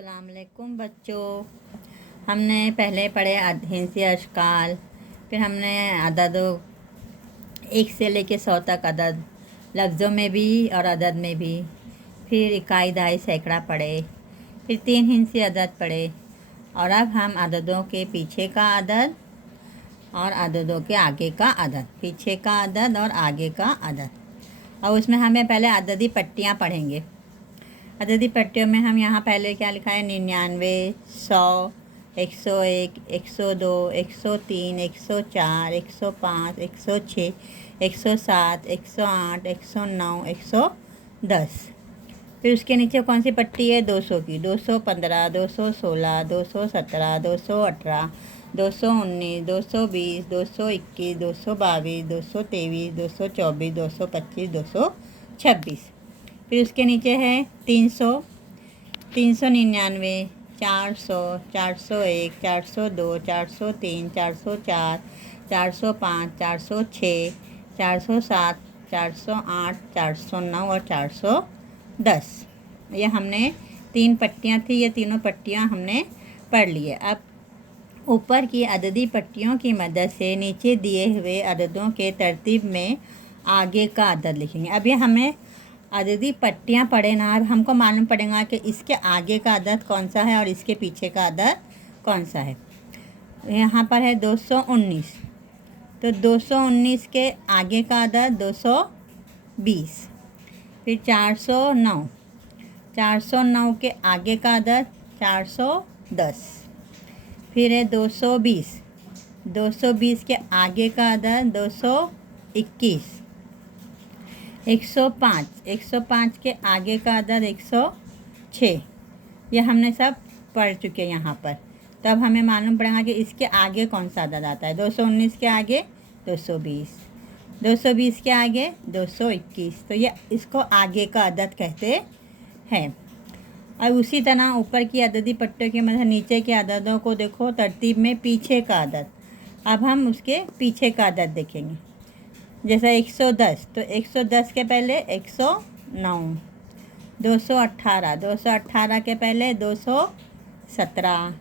अस्सलाम वालेकुम बच्चों। हमने पहले पढ़े हिंसी अशकाल, फिर हमने अददों 1 से लेके 100 तक अदद लफ्ज़ों में भी और अदद में भी, फिर इकाई दहाई सैकड़ा पढ़े, फिर 3 हिंसी अदद पढ़े। और अब हम अददों के पीछे का अदद और अददों के आगे का अदद, पीछे का अदद और आगे का अदद, और उसमें हमें पहले अददी पट्टियाँ पढ़ेंगे। अददी पट्टियों में हम यहाँ पहले क्या लिखा है? 99, 100, 101, 102, 103, 104, 105, 106, 107, 108, 109, 110। फिर उसके नीचे कौन सी पट्टी है? 200 की। 215, 216, 217, 218, 219, 220, 221, 222, 223, 224, 225, 226। फिर उसके नीचे है 300, 399, 400, 401, 402, 403, 404, 405, 406, 407, 408, 409 और 410। ये हमने 3 पट्टियाँ थी, ये तीनों पट्टियाँ हमने पढ़ ली है। अब ऊपर की अददी पट्टियों की मदद से नीचे दिए हुए अददों के तरतीब में आगे का अदद लिखेंगे। अब ये हमें अददी पट्टियाँ पढ़े ना, अब हमको मालूम पड़ेगा कि इसके आगे का अदद कौन सा है और इसके पीछे का अदद कौन सा है। यहाँ पर है 219, तो 219 के आगे का अदद 220। फिर 409, 409 के आगे का अदद 410। फिर है 220, 220 के आगे का अदद 221। 105, 105 के आगे का अदद 106। ये हमने सब पढ़ चुके हैं यहाँ पर। तो अब हमें मालूम पड़ेगा कि इसके आगे कौन सा अदद आता है। 219 के आगे 220, 220 के आगे 221, तो ये इसको आगे का अदद कहते हैं। अब उसी तरह ऊपर की अददी पट्टियों के मतलब नीचे के अददों को देखो तरतीब में पीछे का अदद। अब हम उसके पीछे का अदद देखेंगे। जैसे 110, तो 110 के पहले 109, 218, 218 के पहले 217,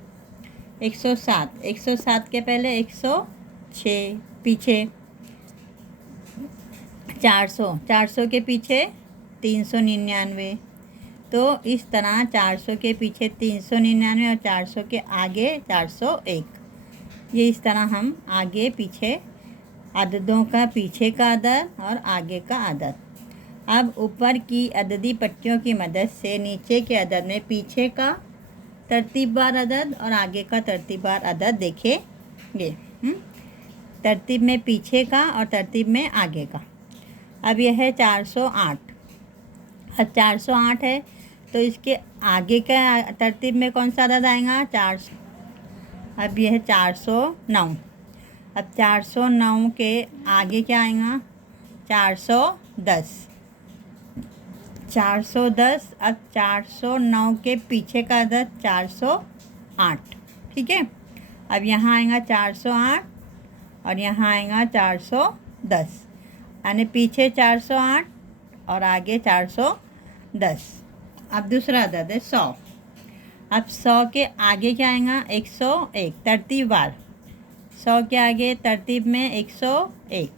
107, 107 के पहले 106 पीछे, 400, 400 के पीछे 399। तो इस तरह 400 के पीछे 399 और 400 के आगे 401। ये इस तरह हम आगे पीछे अददों का पीछे का अदद और आगे का अदद। अब ऊपर की अददी पट्टियों की मदद से नीचे के अदद में पीछे का तरतीबवार अदद और आगे का तरतीबवार अदद देखेंगे। तरतीब में पीछे का और तरतीब में आगे का। अब यह है 408। अब 408 है तो इसके आगे का तरतीब में कौन सा अदद आएगा? 400। अब यह है 409। अब 409 के आगे क्या आएगा? 410, 410। अब 409 के पीछे का अदद 408। ठीक है। अब यहाँ आएगा 408 और यहाँ आएगा 410, यानी पीछे 408 और आगे 410। अब दूसरा अदद है 100। अब 100 के आगे क्या आएगा? 101 तरतीबवार। 100 के आगे तरतीब में 101।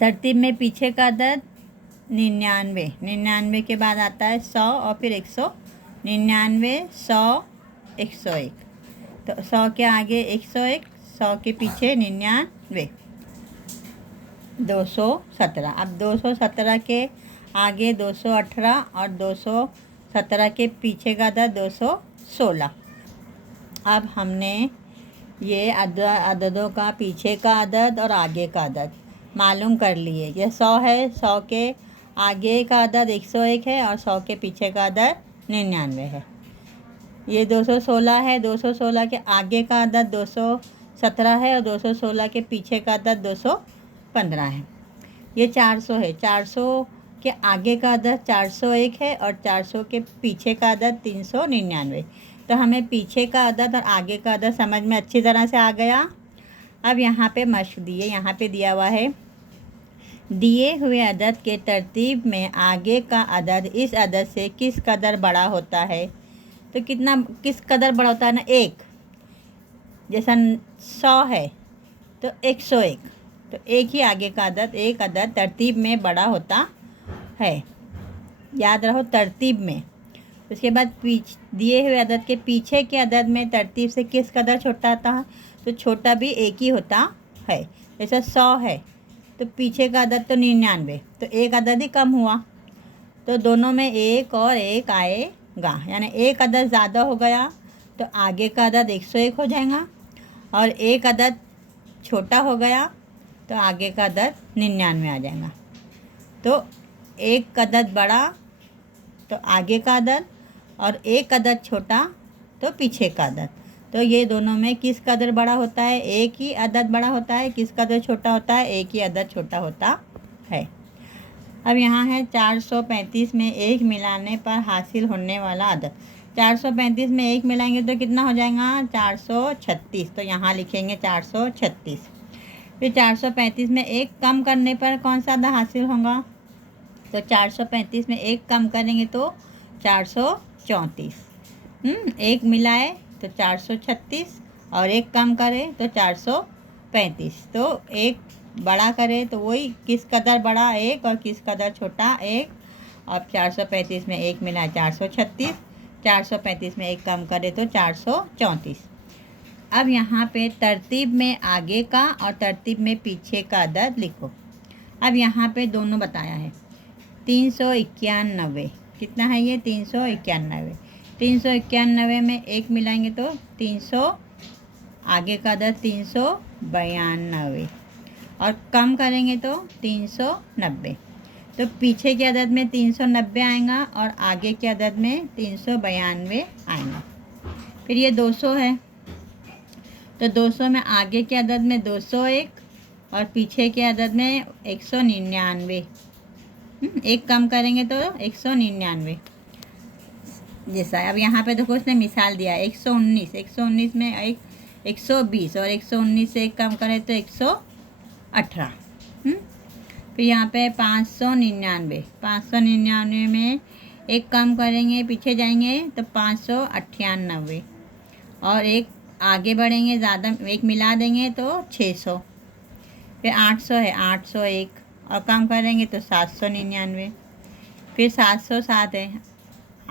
तरतीब में पीछे का अदद 99। 99 के बाद आता है 100 और फिर 199, 100, 101। तो 100 के आगे 101, 100 के पीछे 99, 217। अब 217 के आगे 218 और 217 के पीछे का अदद 216। अब हमने ये अददों का पीछे का अदद और आगे का अदद मालूम कर लिए। ये 100 है, 100 के आगे का अदद 101 है और 100 के पीछे का अदद 99 है। ये 216 है, 216 के आगे का अदद 217 है और 216 के पीछे का अदद 215 है। ये 400 है, 400 के आगे का अदद 401 है और 400 के पीछे का अदद 399। तो हमें पीछे का अदद और आगे का अदद समझ में अच्छी तरह से आ गया। अब यहाँ पे मश्क दिए, यहाँ पे दिया हुआ है दिए हुए अदद के तरतीब में आगे का अदद इस अदद से किस कदर बड़ा होता है। तो कितना किस कदर बड़ा होता है ना, 1। जैसा 100 है तो 101, तो एक ही आगे का अदद, एक अदद तरतीब में बड़ा होता है। याद रहो, तरतीब में। उसके बाद दिए हुए अदद के पीछे के अदद में तरतीब से किस कदर छोटा आता है, तो छोटा भी एक ही होता है। जैसा 100 है तो पीछे का अदद तो 99, तो एक अदद ही कम हुआ, तो दोनों में 1 और 1 आएगा, यानी एक अदद ज़्यादा हो गया तो आगे का अदद 101 हो जाएगा, और एक अदद छोटा हो गया तो आगे का अदद 99 आ जाएगा। तो एक अदद बड़ा तो आगे का अदद, और एक अदद छोटा तो पीछे का अदद। तो ये दोनों में किस कदर बड़ा होता है, एक ही अदद बड़ा होता है, किस कदर छोटा होता है, एक ही अदद छोटा होता है। अब यहाँ है 435 में 1 मिलाने पर हासिल होने वाला अदद। 435 में 1 मिलाएंगे तो कितना हो जाएगा, 436। तो यहाँ लिखेंगे 436। फिर 435 में 1 कम करने पर कौन सा अदद हासिल होगा, तो 435 में 1 कम करेंगे तो 434। 1 मिलाए तो 436 और 1 कम करें तो 435। तो 1 बड़ा करे तो वही किस कदर बड़ा 1 और किस कदर छोटा 1। और 435 में 1 मिलाए 436, 435 में 1 कम करे तो 434। अब यहाँ पे तरतीब में आगे का और तरतीब में पीछे का अदद लिखो। अब यहाँ पे दोनों बताया है। 391 कितना है ये, 391। 391 में 1 मिलाएंगे तो 300, आगे का अदद 392, और कम करेंगे तो 390। तो पीछे के अदद में 390 आएगा और आगे के अदद में 392 आएगा। फिर ये 200 है, तो 200 में आगे के अदद में 201 और पीछे के अदद में 199। 1 कम करेंगे तो 199 जैसा है। अब यहाँ पे देखो उसने मिसाल दिया 119। 119 में 120 और 119 से 1 कम करें तो 118। फिर यहाँ पे 599। 599 में 1 कम करेंगे, पीछे जाएंगे तो 598, और 1 आगे बढ़ेंगे, ज़्यादा 1 मिला देंगे तो 600। फिर 800 है, 801 और कम करेंगे तो 799। फिर 707 है,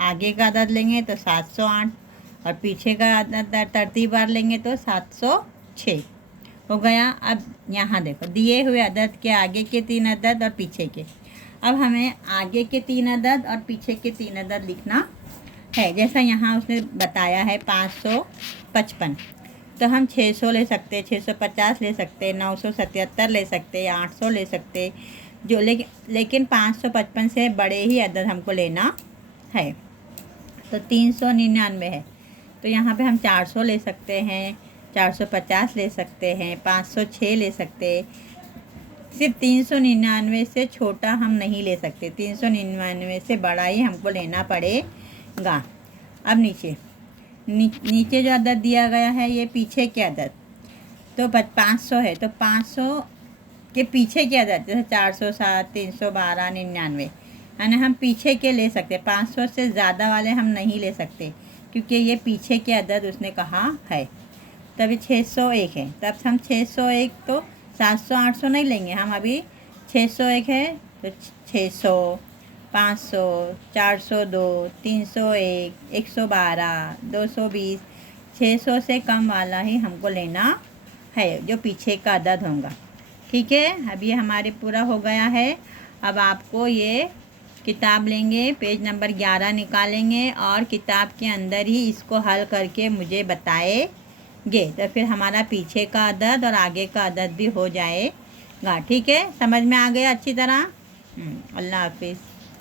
आगे का अदद लेंगे तो 708 और पीछे का अदद तरतीब बार लेंगे तो 706 हो गया। अब यहाँ देखो दिए हुए अदद के आगे के 3 अदद और पीछे के। अब हमें आगे के 3 अदद और पीछे के 3 अदद लिखना है। जैसा यहाँ उसने बताया है 555, तो हम 600 ले सकते, 650 ले सकते, 977 ले सकते, 800 ले सकते, जो लेकिन 555 से बड़े ही अदद हमको लेना है। तो 399 है, तो यहाँ पे हम 400 ले सकते हैं, 450 ले सकते हैं, 506 ले सकते। सिर्फ 399 से छोटा हम नहीं ले सकते, 399 से बड़ा ही हमको लेना पड़ेगा। अब नीचे जो अदद दिया गया है ये पीछे के अदद, तो 500 है, तो 500 के पीछे के अदद जैसे 407, 312, 99, यानी हम पीछे के ले सकते। 500 से ज़्यादा वाले हम नहीं ले सकते क्योंकि ये पीछे के अदद उसने कहा है। तभी 601 है, तब हम 601 तो 700 800 नहीं लेंगे हम, अभी 601 है तो 600, 500, 402, 301, 112, 220, 600 से कम वाला ही हमको लेना है जो पीछे का अदद होगा। ठीक है, अब ये हमारे पूरा हो गया है। अब आपको ये किताब लेंगे, पेज नंबर 11 निकालेंगे और किताब के अंदर ही इसको हल करके मुझे बताएंगे, तो फिर हमारा पीछे का अदद और आगे का अदद भी हो जाएगा। ठीक है, समझ में आ गया अच्छी तरह। अल्लाह हाफिज़।